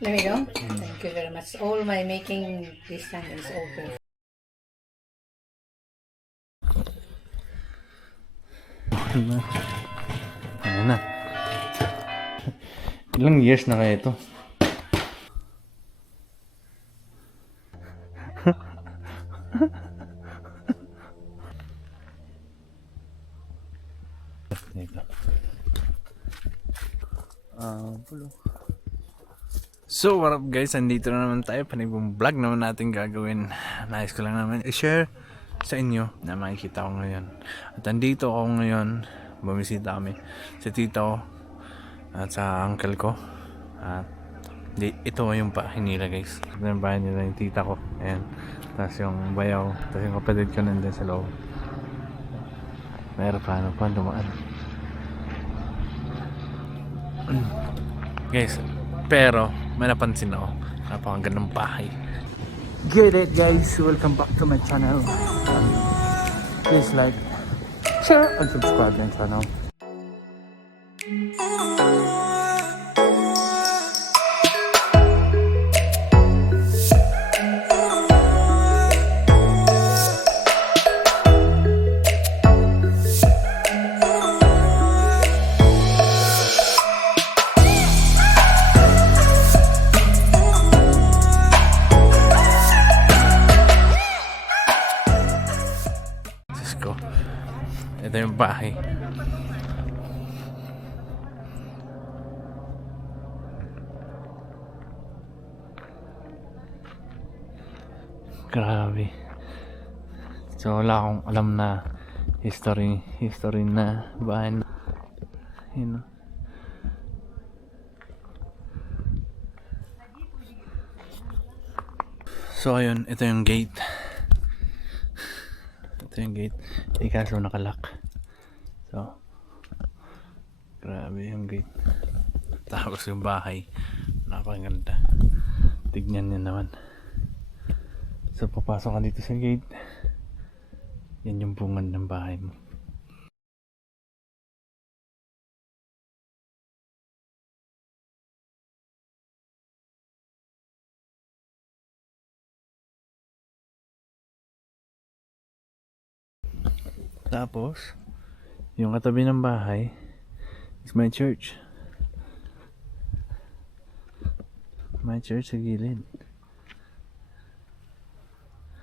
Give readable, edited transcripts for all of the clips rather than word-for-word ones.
Let me go. Thank you very much. All my making this time is over. Ayan na. Ilang years na kaya ito? Dito. So what up guys, andito na naman tayo. Panibong vlog naman natin gagawin. Nais ko lang naman i-share sa inyo na makikita ko ngayon. At andito ako ngayon, bumisita kami sa tito ko at sa uncle ko. At ito yung hinila guys. Ito yung bahay nila yung tita ko. Ayan. Tapos yung bayaw. Tapos yung kapatid ko nandun sa loob. May aeroplano pa dumaan. Guys, pero may napansin ako. Napakagandang bahay. Get it guys! Welcome back to my channel. Please like, share, and subscribe my channel. Ko. Ito yung bahay. Grabe. So wala akong alam na history na bahay na. Yun. So ayun, ito yung gate. Ito yung gate. Kaso nakalak. So grabe yung gate. Tapos yung bahay, napakaganda. Tignan niyo naman. So papasok ka dito sa gate. Yan yung bungan ng bahay mo. Tapos yung katabi ng bahay is my church. My church sa gilid.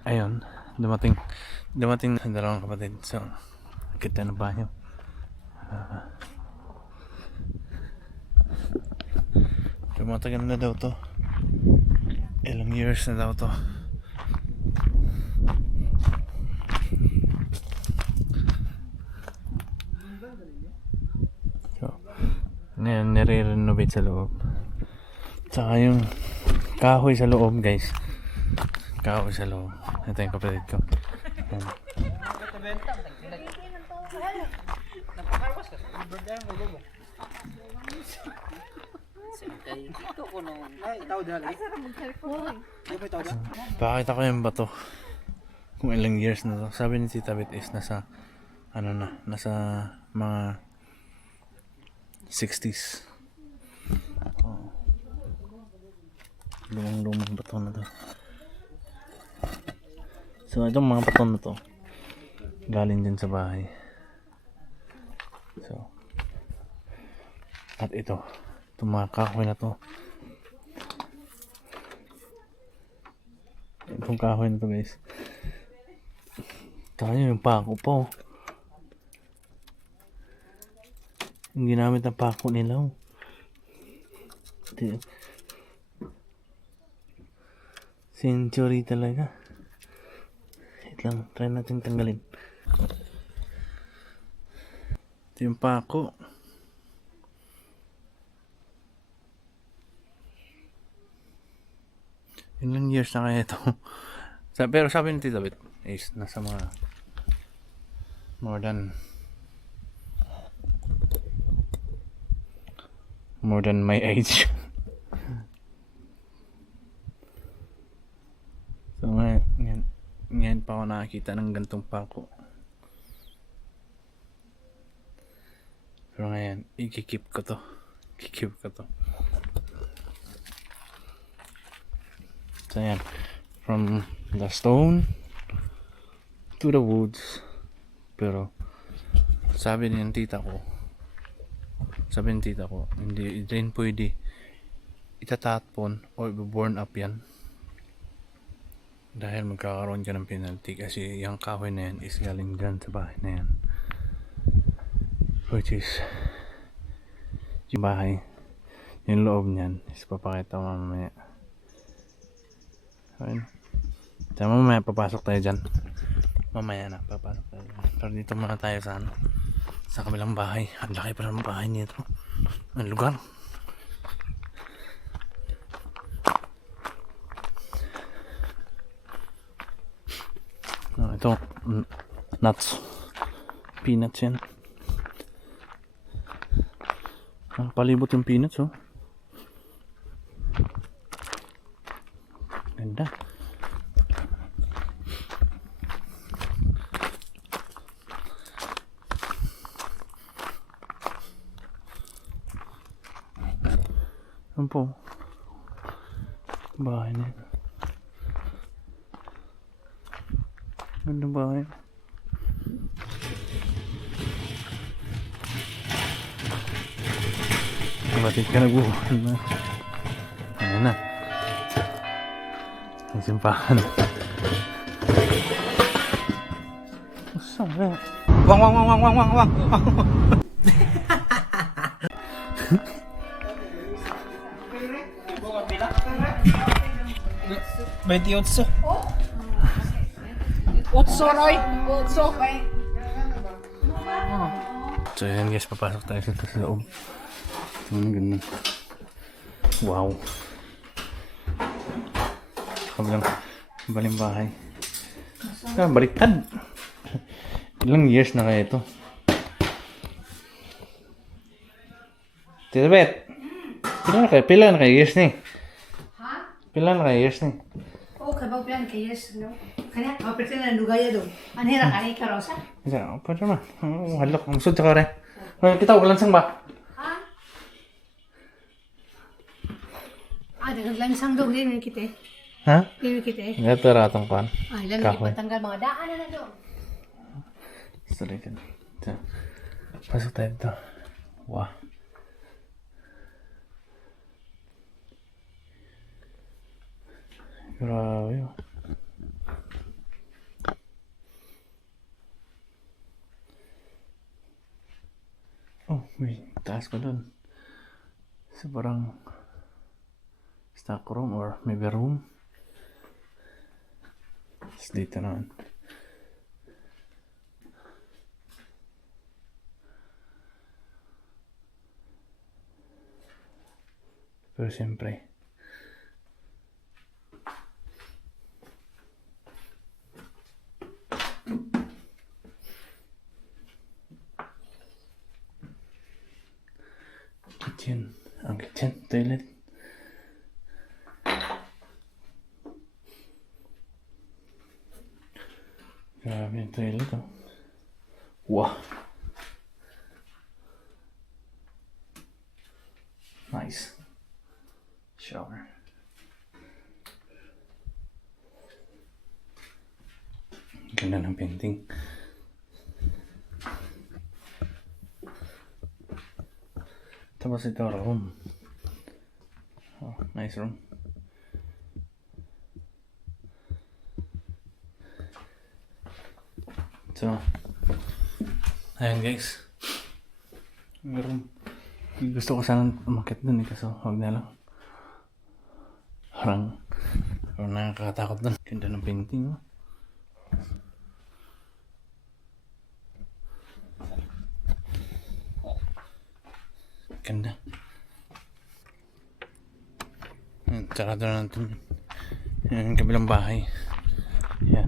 Ayun, dumating ang dalawang kapatid. So, kita na ba yun? Tumatagal na daw to. Ilang years na daw to. So, ngayon nire-renovate sa loob. Tsaka yung kahoy sa loob guys. Kahoy sa loob. Ito yung kapatid ko. Pakita ko yung bato. Kung ilang years na to. Sabi ni Tita Beth is nasa nasa mga 60s. Oh. Lumang bato na to. So itong mga bato na to galing din sa bahay. So at itong mga kahoy na to. Itong kahoy na to guys. Tayo yung pako po. Yung ginamit ng pako nila. Century talaga. Wait lang, try natin tanggalin. Ito yung pako. Ilang years na kaya ito? Pero sabi ni Tita Beth is nasa mga more than my age. So ngayon pa ako nakakita ng gantong pako. Pero ngayon, i-keep ko to. So yan, from the stone to the woods. Pero sabi ng tita ko, hindi rin pwede itatapon o i-burn up yan. Dahil magkakaroon ka ng penalty kasi yung kahoy na yan is galing dyan sa bahay na yan. Which is yung bahay, yung loob niyan is papakita ko mamaya. Ayun. Kaya mamaya papasok tayo dyan. Mamaya na papasok tayo dyan. Pero dito muna tayo sa sa kabilang bahay. Ang laki pa ng bahay nito. Ang lugar. Ito, nuts. Peanuts yan. Palibot yung peanuts, oh. Ganda. Ano po? Bahay na yun. Ganda bahay. Batid ka nagbuhan na. Ayan na. Ang simpahan. Saan na? Wang wang wang wang wang wang wang. 28. Otso, Roy. Otso. So yan guys, papasok tayo sa loob. Ang ganda. Wow. Kabilang bahay. Baliktad. Ilang years na kaya ito? Tita Bet, pila na kaya years ni? Ha? Pila na kaya years ni? Oh, kabag plan kay yes, no? Kanya, kapit na lugaya do. Anira kani karosa? Isa, pa naman. Halok, masud ka rin. Kita ko lansang ba? Ha? Ah, dagang langsang do din kita. Ha? Dili kita. Ito ratong kan. Ah, ilan na ipatanggal mga daan na do. Sorry ka. Pasok tayo dito. Wow. Grabe. Oh, may taas pa dun. So parang stock room or maybe room. Tapos dito naman. Pero siyempre kitchen, ang kitchen, toilet. Grabe yung toilet, oh. Wow. Nice. Shower. Ganda ng painting. Tapos ito room. Oh, nice room. So, ayan guys. Yung room. Gusto ko sana umakyat dun eh, kaso huwag na lang. Parang nakakatakot dun. Ganda ng painting, oh. Ganda. Sarado na natin. Yan yung kabilang bahay. Yan.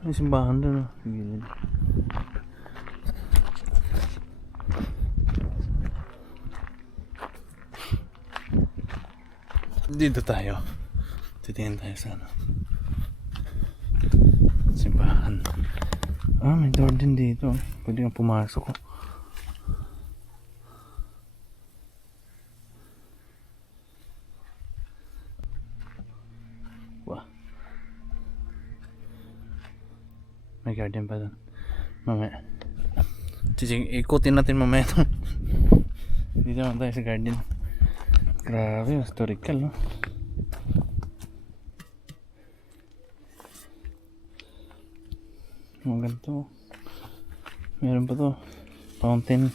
May simbahan doon, oh. Gilid. Dito tayo. Titingin tayo sa simbahan. Ah, may door din dito. Pwede kang pumasok, oh. May garden pa doon. Mamaya. Sige, ikutin natin mamaya ito. Dito naman tayo sa garden. Grabe, historical, no? Mga ganito. Meron pa to. Fountain.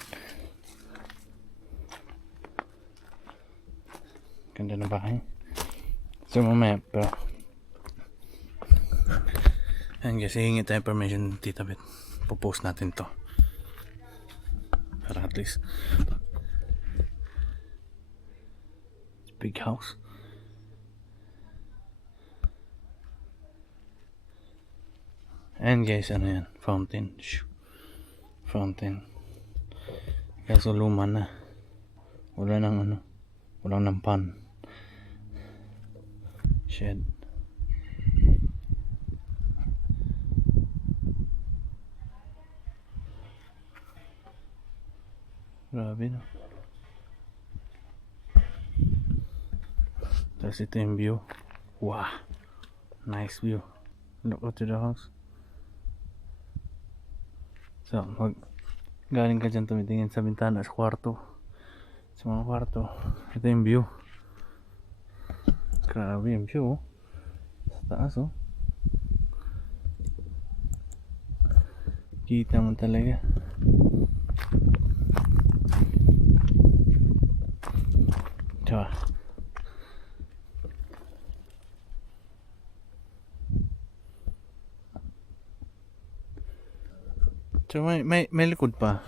Ganda na bahay. So mamaya, pero ayan guys, hihingi tayo permission ng Tita Bet. Popost natin to. Para at least big house. And guys, ano yan? Fountain. Fountain. Kaso luma na. Wala nang ano. Walang nang pan. Shed. Grabe no. Tapos ito yung view. Wow. Nice view. Look out to the house. So, galing ka dyan tumitingin sa bintana sa kwarto. Sa mga kwarto. Ito yung view. Grabe yung view. Oh. Sa taas oh. Kita mo talaga. Diba? So may likod pa.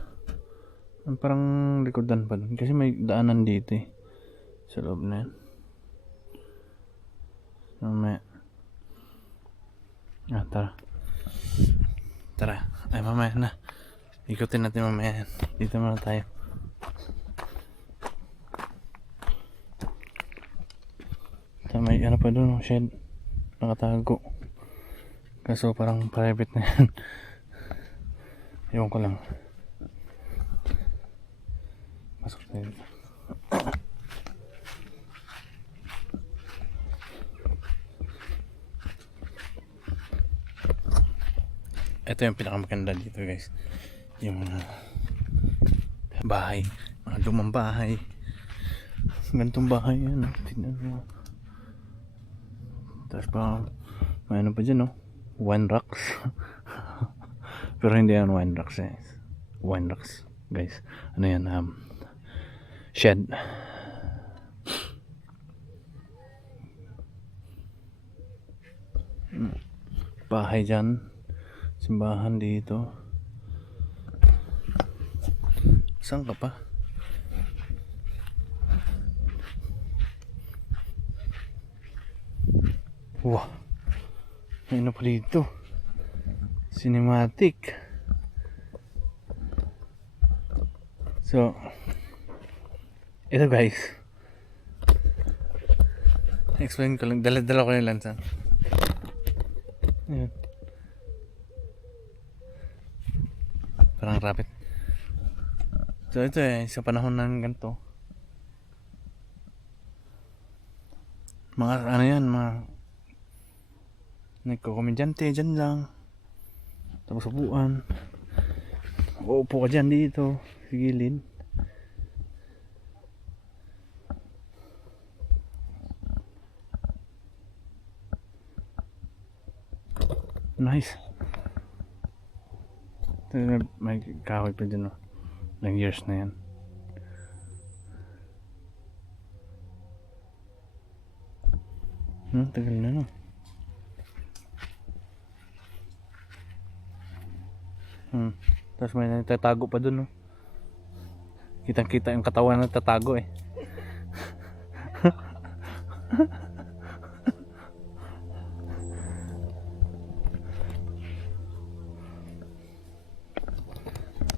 Parang likodan pa dun. Kasi may daanan dito eh. Sa loob na yan. So tara. Tara. Ay mamaya na. Ikutin natin mamaya yan. Dito muna tayo. So may ano pa dun. Shed. Nakatago. Kaso parang private na yan. Ewan ko lang. Pasok tayo dito. Ito yung pinakamaganda dito guys. Yung mga bahay. Mga lumang bahay. Ganitong bahay yan. Tignan mo. Tapos pa may ano pa dyan no? Wine rocks. Pero hindi yan wine rocks eh. Wine rocks guys. Ano yan? Shed. Bahay dyan. Simbahan dito. Saan ka pa? Wow. May ano pa dito? Cinematic. So ito guys, explain ko lang, dala ko yung lansan. Ayan. Parang rapid. So ito eh, sa panahon ng ganito, mga ano yan, mga nagko-komedyante dyan lang. Tapos upuan. Uupo ka dyan dito sa gilid. Nice. May kahoy pa dyan, oh. Ilang years na yan. Tagal na, no? Tapos may nagtatago pa dun, no? Kitang-kita yung katawan na tatago eh.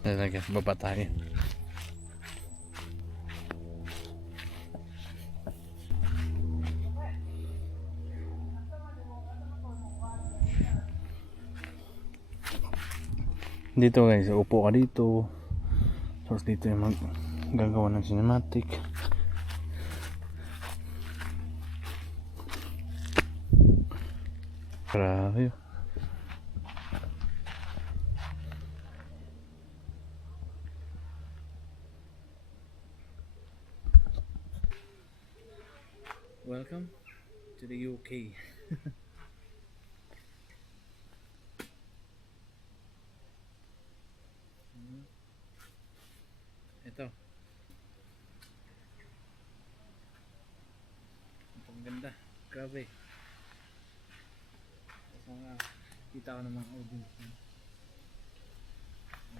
Talaga, baba tayo. Dito guys, upo ka dito. Tapos dito yung gagawa ng cinematic. Grabe. Welcome to the UK. Ito. Ang ganda. Grabe. Sana kita ko ng mga audience.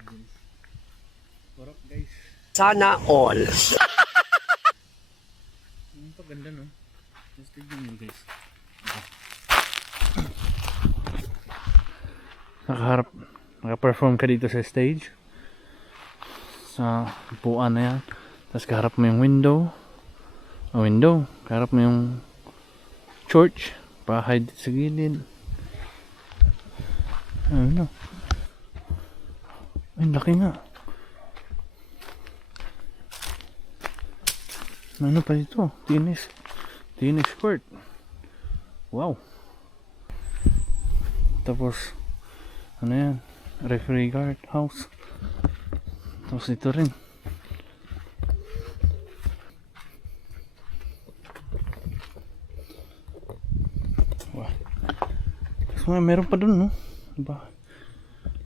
Audience. Porok guys. Sana all. Ito ganda no. Just tignan nyo guys. Nakaperform ka dito sa stage. Sa upuan na yan. Tapos kaharap mo yung window. Kaharap mo yung church. Pa-hide sa gilid. Ano? Ay, laki nga. Ano pa ito? Tennis court. Wow. Tapos ano yan? Referee guard house. Tapos ito rin. Wow. Tapos meron pa dun, no? Diba?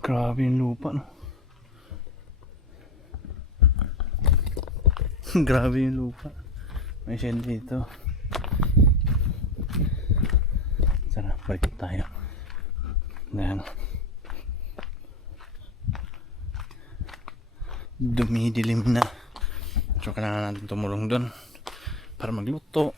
Grabe yung lupa, no? Grabe yung lupa. May shed dito. Tara, balik tayo. Ayan. Dumidilim na. So kailangan natin tumulong doon para magluto.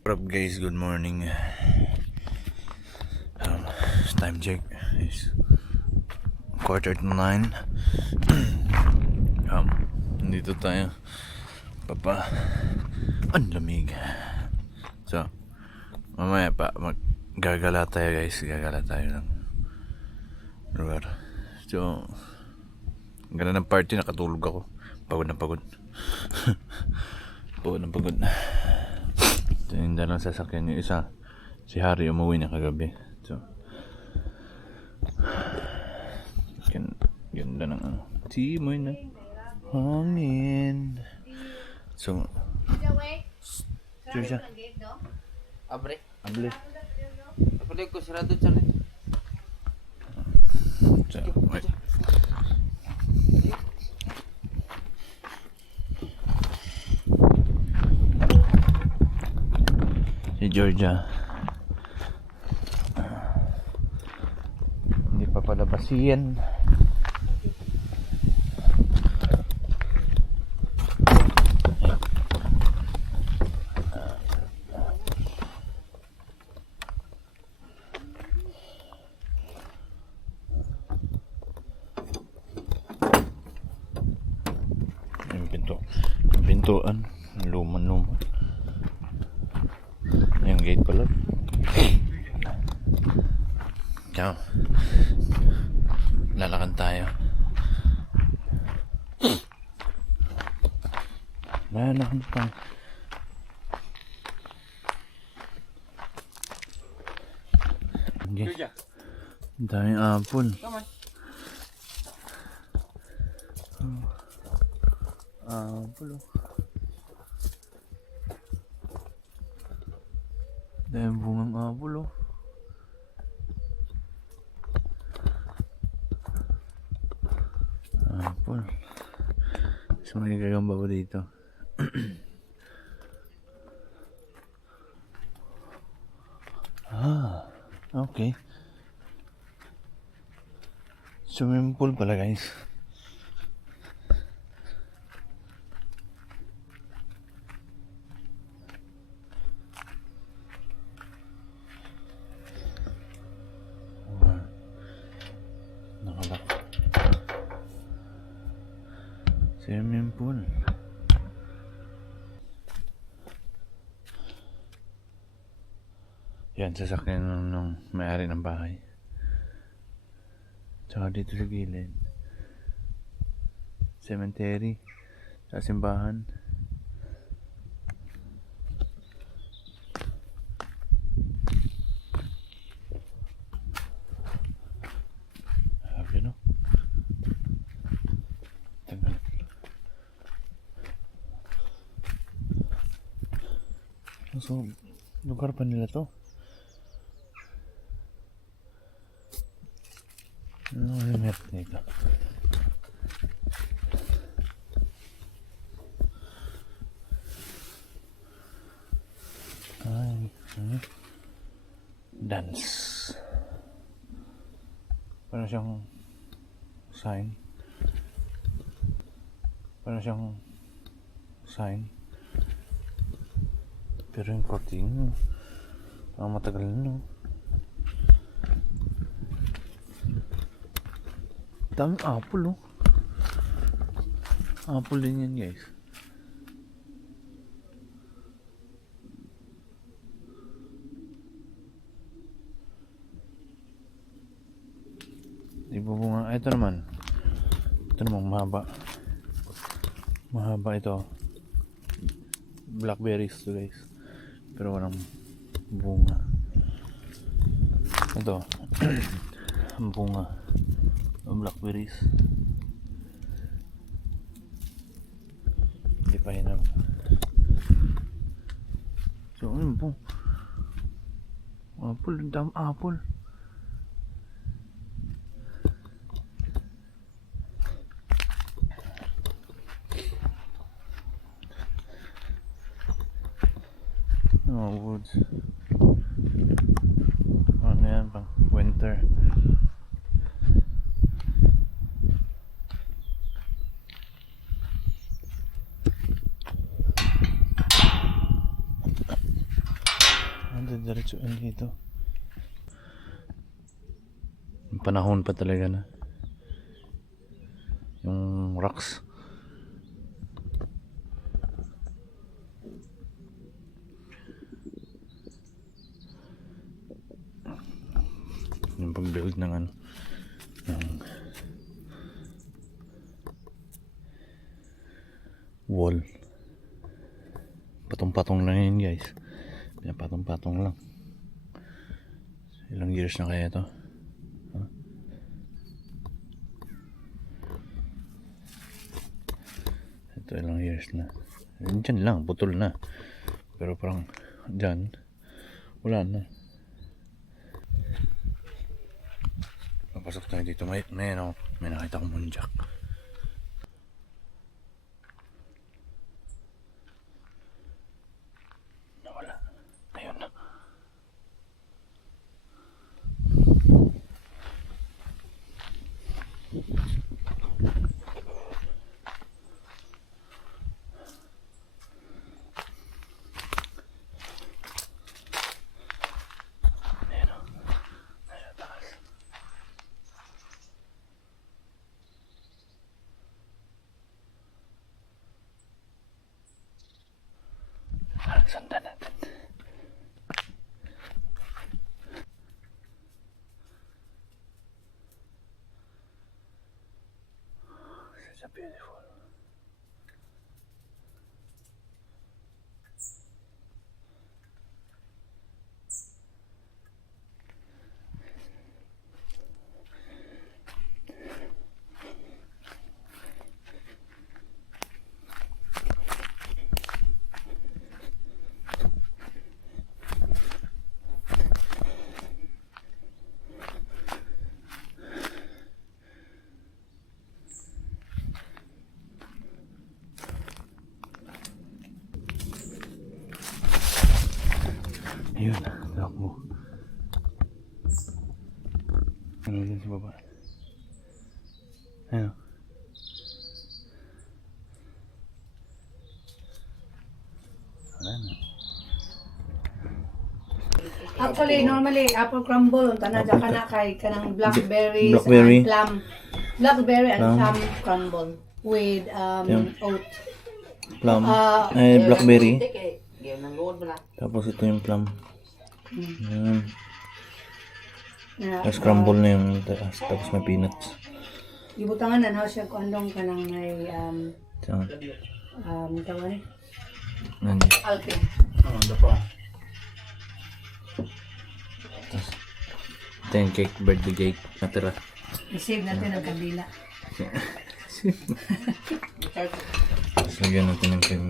What up guys, good morning. Time check is 8:45. Nandito tayo. Papa, ang lamig. So, mamaya pa gagala tayo guys. Gagala tayo ng lugar. So, ganda ng party, nakatulog ako. Pagod na pagod. Pagod na pagod. Ito yung dalang sasakyan yung isa. Si Harry umuwi na kagabi. So, ganda ng ano. Timoy na hangin. So, siya. Abre. Able. Abre ko sarado channel. So, wait. Si Georgia hindi pa palabas yan. Yung pinto Pintuan. Luman-luman. Yung gate pala. Kaya, lalakan tayo. Lalakan pa. Okay. Ang daming apple. Apple. Daming bungang apple. Apple. So may gagamba ba dito? Okay. Swimming pool pala guys. Nakalak. Swimming pool. Yan, sasakyan ng may-ari ng bahay. Tsaka dito sa gilid. Cemetery. Sa simbahan. Sabi no? Tagal. So, lugar pa nila to? Ano yung meron dito? Ay, dance. Parang siyang sign. Parang siyang sign. Pero yung kortina, parang matagal na. Daming apple Apple din yan guys. Di ba bunga? Ito naman mahaba. Mahaba ito. Blackberries to guys. Pero walang bunga. Ito. Ang bunga. Blackberries. Hindi pa hinag. So ano po? Apple, damn apple. Oh, woods. Ano yan pang winter. Diretsuan dito. Yung panahon pa talaga na. Yung rocks. Yung pag-build ng ano. Ng wall. Patong-patong lang yun guys. Pinapatong-patong lang. Ilang years na kaya ito? Huh? Ito ilang years na. Diyan lang, putol na. Pero parang dyan, wala na. Papasok tayo dito. May nakita akong munjak. Sundan natin. Such a beautiful. Ayun, takbo. Ano din sa baba? Ayun. Wala na. Actually, normally, apple crumble, tanan dyan ka na kay kanang blackberries Blackberry. and plum. Blackberry and Plum. plum crumble with Yum. oat. Plum. Ah, Blackberry. Game ng load mo na. Tapos ito yung plum. Ayan. Na, Tapos crumble na yung taas. Tapos may peanuts. Ibutangan na siya kung andong ka nang may Saan? tawag ni? Nandiyan. Alpin. Ito yung cake, birthday cake. Natira. I-save natin ang kandila. Tapos lagyan natin ng cream.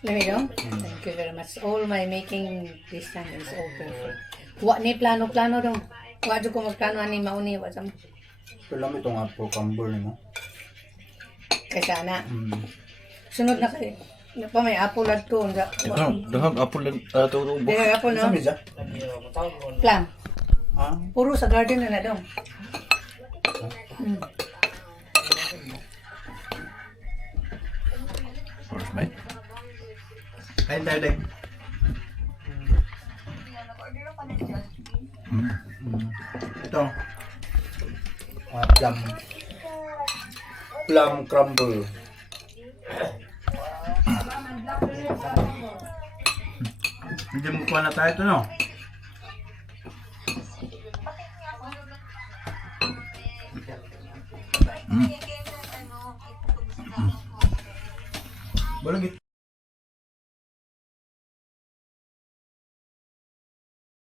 Let me go. Thank you very much. All my making this time is all perfect. Wa ni plano-plano dong. Wa jud ko magplano ani mauni wa sa Pero lang itong apple crumble ni mo. kay sana. Sunod na kay pa may apple at ko nga. Dahag apple lang. Ito. Dili apple Sa no. mesa? Plum. Ah, Puro sa garden na dong. First bite. kain tayo din. Ito. Plum crumble. Hindi mo kuha na tayo ito, no? Balagit.